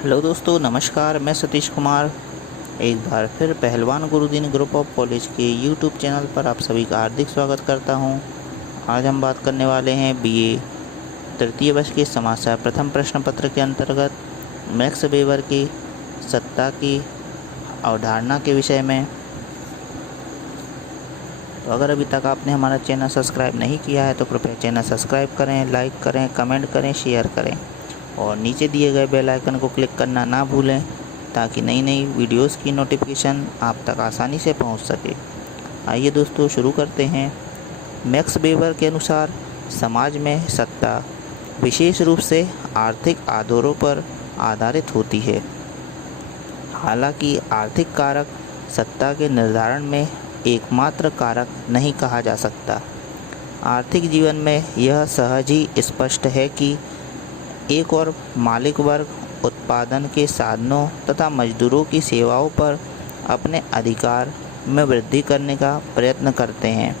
Hello दोस्तों, नमस्कार। मैं सतीश कुमार एक बार फिर पहलवान गुरुदीन ग्रुप ऑफ कॉलेज के यूट्यूब चैनल पर आप सभी का हार्दिक स्वागत करता हूं। आज हम बात करने वाले हैं बीए तृतीय वर्ष के समाचार प्रथम प्रश्न पत्र के अंतर्गत मैक्स वेबर की सत्ता की अवधारणा के विषय में। तो अगर अभी तक आपने हमारा चैनल सब्सक्राइब नहीं किया है तो कृपया चैनल सब्सक्राइब करें, लाइक करें, कमेंट करें, शेयर करें और नीचे दिए गए बेल आइकन को क्लिक करना ना भूलें ताकि नई नई वीडियोस की नोटिफिकेशन आप तक आसानी से पहुंच सके। आइए दोस्तों शुरू करते हैं। मैक्स वेबर के अनुसार समाज में सत्ता विशेष रूप से आर्थिक आधारों पर आधारित होती है। हालांकि आर्थिक कारक सत्ता के निर्धारण में एकमात्र कारक नहीं कहा जा सकता। आर्थिक जीवन में यह सहज ही स्पष्ट है कि एक और मालिक वर्ग उत्पादन के साधनों तथा मजदूरों की सेवाओं पर अपने अधिकार में वृद्धि करने का प्रयत्न करते हैं,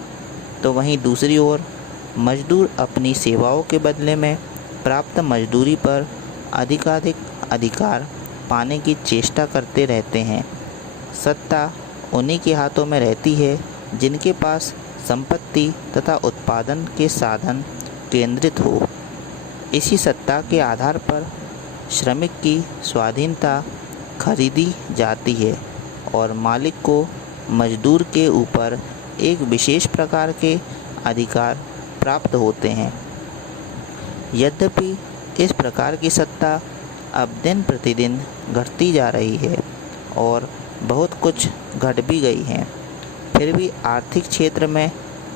तो वहीं दूसरी ओर मजदूर अपनी सेवाओं के बदले में प्राप्त मजदूरी पर अधिकाधिक अधिकार पाने की चेष्टा करते रहते हैं। सत्ता उन्हीं के हाथों में रहती है जिनके पास संपत्ति तथा उत्पादन के साधन केंद्रित हो। इसी सत्ता के आधार पर श्रमिक की स्वाधीनता खरीदी जाती है और मालिक को मजदूर के ऊपर एक विशेष प्रकार के अधिकार प्राप्त होते हैं। यद्यपि इस प्रकार की सत्ता अब दिन प्रतिदिन घटती जा रही है और बहुत कुछ घट भी गई है, फिर भी आर्थिक क्षेत्र में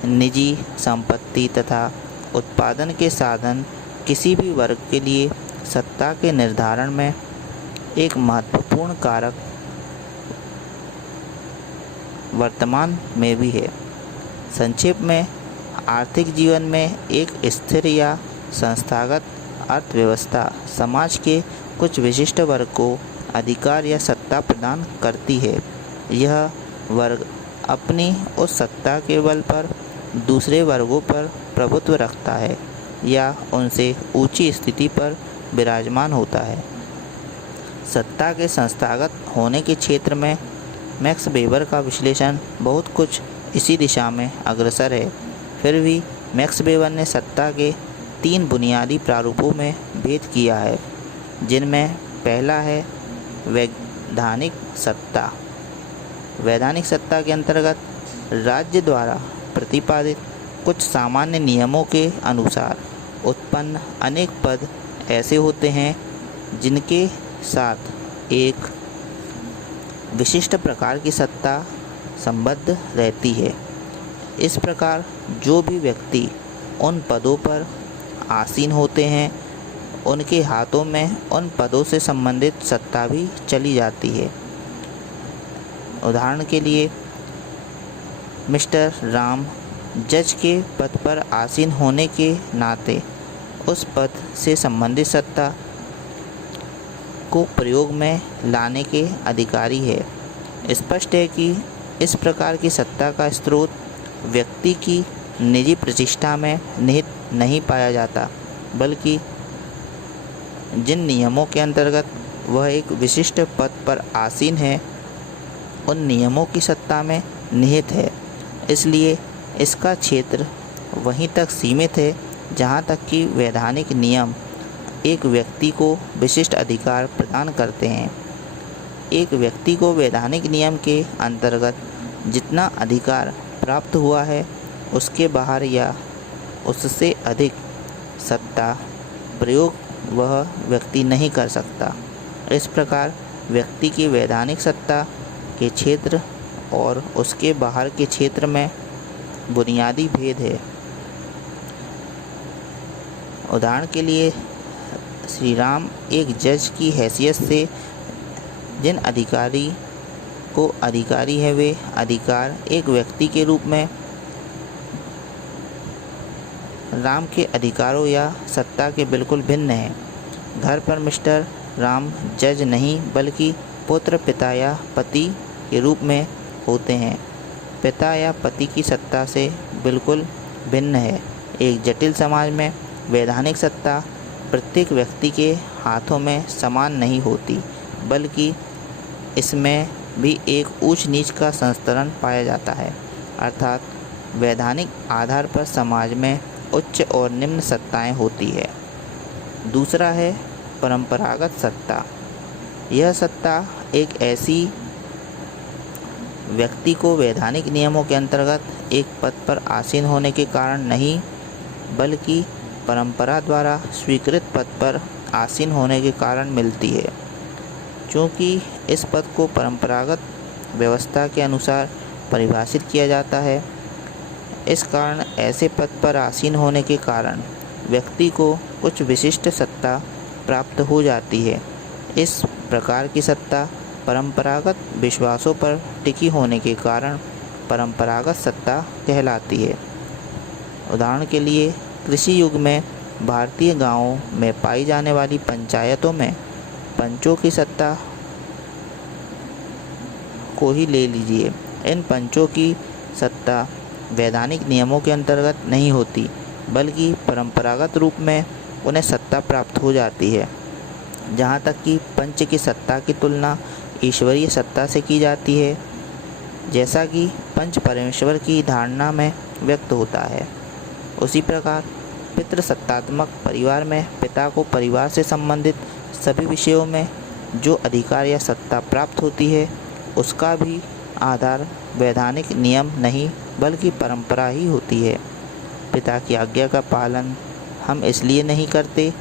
निजी संपत्ति तथा उत्पादन के साधन किसी भी वर्ग के लिए सत्ता के निर्धारण में एक महत्वपूर्ण कारक वर्तमान में भी है। संक्षेप में, आर्थिक जीवन में एक स्थिर या संस्थागत अर्थव्यवस्था समाज के कुछ विशिष्ट वर्ग को अधिकार या सत्ता प्रदान करती है। यह वर्ग अपनी उस सत्ता के बल पर दूसरे वर्गों पर प्रभुत्व रखता है या उनसे ऊंची स्थिति पर विराजमान होता है। सत्ता के संस्थागत होने के क्षेत्र में मैक्स वेबर का विश्लेषण बहुत कुछ इसी दिशा में अग्रसर है। फिर भी मैक्स वेबर ने सत्ता के 3 बुनियादी प्रारूपों में भेद किया है, जिनमें पहला है वैधानिक सत्ता। वैधानिक सत्ता के अंतर्गत राज्य द्वारा प्रतिपादित कुछ सामान्य नियमों के अनुसार उत्पन्न अनेक पद ऐसे होते हैं जिनके साथ एक विशिष्ट प्रकार की सत्ता संबद्ध रहती है। इस प्रकार जो भी व्यक्ति उन पदों पर आसीन होते हैं उनके हाथों में उन पदों से संबंधित सत्ता भी चली जाती है। उदाहरण के लिए, मिस्टर राम जज के पद पर आसीन होने के नाते उस पद से संबंधित सत्ता को प्रयोग में लाने के अधिकारी है। स्पष्ट है कि इस प्रकार की सत्ता का स्रोत व्यक्ति की निजी प्रतिष्ठा में निहित नहीं पाया जाता, बल्कि जिन नियमों के अंतर्गत वह एक विशिष्ट पद पर आसीन है उन नियमों की सत्ता में निहित है। इसलिए इसका क्षेत्र वहीं तक सीमित है जहाँ तक कि वैधानिक नियम एक व्यक्ति को विशिष्ट अधिकार प्रदान करते हैं। एक व्यक्ति को वैधानिक नियम के अंतर्गत जितना अधिकार प्राप्त हुआ है उसके बाहर या उससे अधिक सत्ता प्रयोग वह व्यक्ति नहीं कर सकता। इस प्रकार व्यक्ति की वैधानिक सत्ता के क्षेत्र और उसके बाहर के क्षेत्र में बुनियादी भेद है। उदाहरण के लिए, श्री राम एक जज की हैसियत से जिन अधिकारी को अधिकारी है वे अधिकार एक व्यक्ति के रूप में राम के अधिकारों या सत्ता के बिल्कुल भिन्न हैं। घर पर मिस्टर राम जज नहीं बल्कि पुत्र, पिता या पति के रूप में होते हैं। पिता या पति की सत्ता से बिल्कुल भिन्न है। एक जटिल समाज में वैधानिक सत्ता प्रत्येक व्यक्ति के हाथों में समान नहीं होती, बल्कि इसमें भी एक ऊंच नीच का संस्करण पाया जाता है। अर्थात वैधानिक आधार पर समाज में उच्च और निम्न सत्ताएं होती है। दूसरा है परंपरागत सत्ता। यह सत्ता एक ऐसी व्यक्ति को वैधानिक नियमों के अंतर्गत एक पद पर आसीन होने के कारण नहीं, बल्कि परंपरा द्वारा स्वीकृत पद पर आसीन होने के कारण मिलती है। चूँकि इस पद को परंपरागत व्यवस्था के अनुसार परिभाषित किया जाता है, इस कारण ऐसे पद पर आसीन होने के कारण व्यक्ति को कुछ विशिष्ट सत्ता प्राप्त हो जाती है। इस प्रकार की सत्ता परंपरागत विश्वासों पर टिकी होने के कारण परंपरागत सत्ता कहलाती है। उदाहरण के लिए कृषि युग में भारतीय गांवों में पाई जाने वाली पंचायतों में पंचों की सत्ता को ही ले लीजिए। इन पंचों की सत्ता वैधानिक नियमों के अंतर्गत नहीं होती, बल्कि परंपरागत रूप में उन्हें सत्ता प्राप्त हो जाती है। जहाँ तक कि पंच की सत्ता की तुलना ईश्वरीय सत्ता से की जाती है, जैसा कि पंच परमेश्वर की धारणा में व्यक्त होता है। उसी प्रकार पितृसत्तात्मक परिवार में पिता को परिवार से संबंधित सभी विषयों में जो अधिकार या सत्ता प्राप्त होती है, उसका भी आधार वैधानिक नियम नहीं, बल्कि परंपरा ही होती है। पिता की आज्ञा का पालन हम इसलिए नहीं करते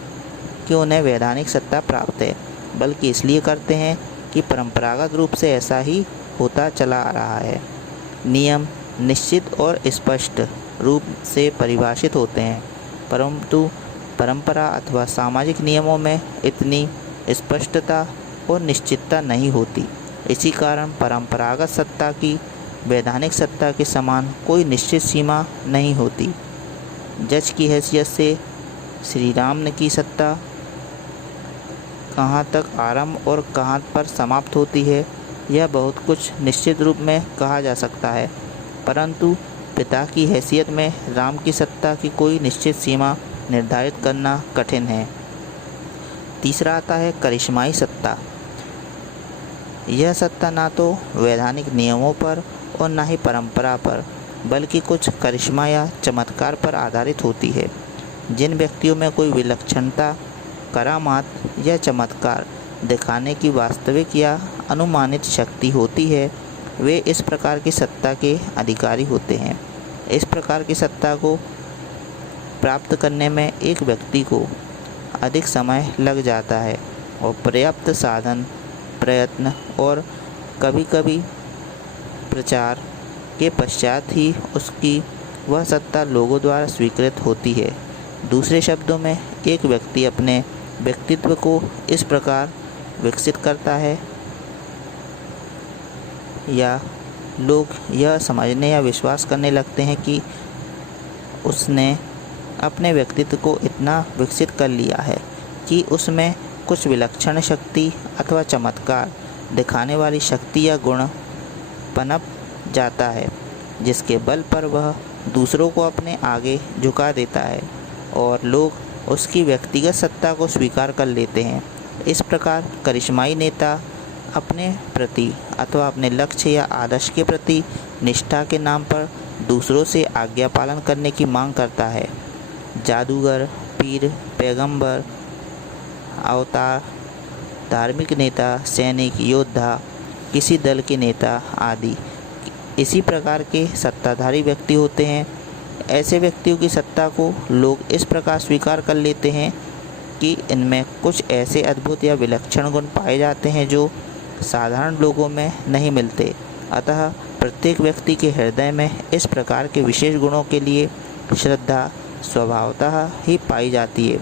कि उन्हें वैधानिक सत्ता प्राप्त है, बल्कि इसलिए करते हैं कि परंपरागत रूप से ऐसा ही होता चला आ रहा है। नियम निश्चित और स्पष्ट रूप से परिभाषित होते हैं, परंतु परंपरा अथवा सामाजिक नियमों में इतनी स्पष्टता और निश्चितता नहीं होती। इसी कारण परंपरागत सत्ता की वैधानिक सत्ता के समान कोई निश्चित सीमा नहीं होती। जज की हैसियत से श्री राम की सत्ता कहाँ तक आरंभ और कहाँ पर समाप्त होती है, यह बहुत कुछ निश्चित रूप में कहा जा सकता है, परंतु पिता की हैसियत में राम की सत्ता की कोई निश्चित सीमा निर्धारित करना कठिन है। तीसरा आता है करिश्माई सत्ता। यह सत्ता ना तो वैधानिक नियमों पर और ना ही परंपरा पर, बल्कि कुछ करिश्मा या चमत्कार पर आधारित होती है। जिन व्यक्तियों में कोई विलक्षणता, करामात या चमत्कार दिखाने की वास्तविक या अनुमानित शक्ति होती है, वे इस प्रकार की सत्ता के अधिकारी होते हैं। इस प्रकार की सत्ता को प्राप्त करने में एक व्यक्ति को अधिक समय लग जाता है और पर्याप्त साधन, प्रयत्न और कभी कभी प्रचार के पश्चात ही उसकी वह सत्ता लोगों द्वारा स्वीकृत होती है। दूसरे शब्दों में एक व्यक्ति अपने व्यक्तित्व को इस प्रकार विकसित करता है या लोग यह समझने या विश्वास करने लगते हैं कि उसने अपने व्यक्तित्व को इतना विकसित कर लिया है कि उसमें कुछ विलक्षण शक्ति अथवा चमत्कार दिखाने वाली शक्ति या गुण पनप जाता है, जिसके बल पर वह दूसरों को अपने आगे झुका देता है और लोग उसकी व्यक्तिगत सत्ता को स्वीकार कर लेते हैं। इस प्रकार करिश्माई नेता अपने प्रति अथवा अपने लक्ष्य या आदर्श के प्रति निष्ठा के नाम पर दूसरों से आज्ञा पालन करने की मांग करता है। जादूगर, पीर, पैगंबर, अवतार, धार्मिक नेता, सैनिक, योद्धा, किसी दल के नेता आदि इसी प्रकार के सत्ताधारी व्यक्ति होते हैं। ऐसे व्यक्तियों की सत्ता को लोग इस प्रकार स्वीकार कर लेते हैं कि इनमें कुछ ऐसे अद्भुत या विलक्षण गुण पाए जाते हैं जो साधारण लोगों में नहीं मिलते। अतः प्रत्येक व्यक्ति के हृदय में इस प्रकार के विशेष गुणों के लिए श्रद्धा स्वभावतः ही पाई जाती है।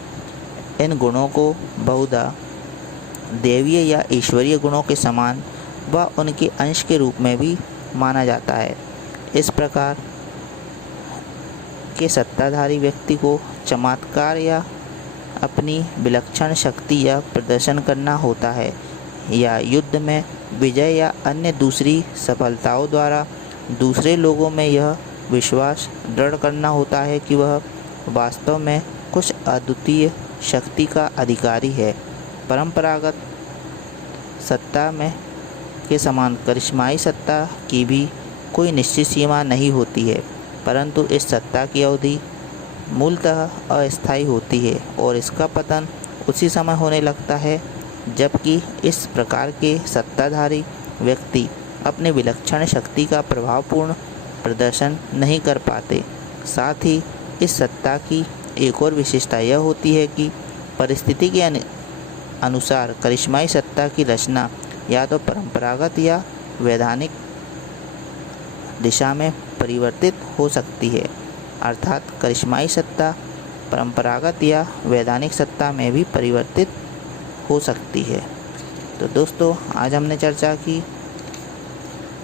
इन गुणों को बहुधा देवीय या ईश्वरीय गुणों के समान व उनके अंश के रूप में भी माना जाता है। इस प्रकार के सत्ताधारी व्यक्ति को चमत्कार या अपनी विलक्षण शक्ति या प्रदर्शन करना होता है या युद्ध में विजय या अन्य दूसरी सफलताओं द्वारा दूसरे लोगों में यह विश्वास दृढ़ करना होता है कि वह वास्तव में कुछ अद्वितीय शक्ति का अधिकारी है परंपरागत सत्ता में के समान करिश्माई सत्ता की भी कोई निश्चित सीमा नहीं होती है, परंतु इस सत्ता की अवधि मूलतः अस्थायी होती है और इसका पतन उसी समय होने लगता है जबकि इस प्रकार के सत्ताधारी व्यक्ति अपने विलक्षण शक्ति का प्रभावपूर्ण प्रदर्शन नहीं कर पाते। साथ ही इस सत्ता की एक और विशेषता यह होती है कि परिस्थिति के अनुसार करिश्माई सत्ता की रचना या तो परंपरागत या वैधानिक दिशा में परिवर्तित हो सकती है, अर्थात करिश्माई सत्ता परंपरागत या वैधानिक सत्ता में भी परिवर्तित हो सकती है। तो दोस्तों, आज हमने चर्चा की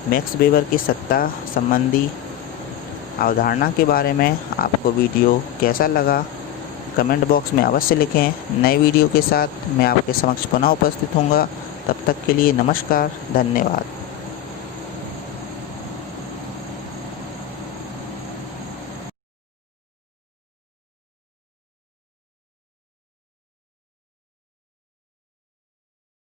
मैक्स वेबर की सत्ता संबंधी अवधारणा के बारे में। आपको वीडियो कैसा लगा कमेंट बॉक्स में अवश्य लिखें। नए वीडियो के साथ मैं आपके समक्ष पुनः उपस्थित होऊंगा। तब तक के लिए नमस्कार, धन्यवाद।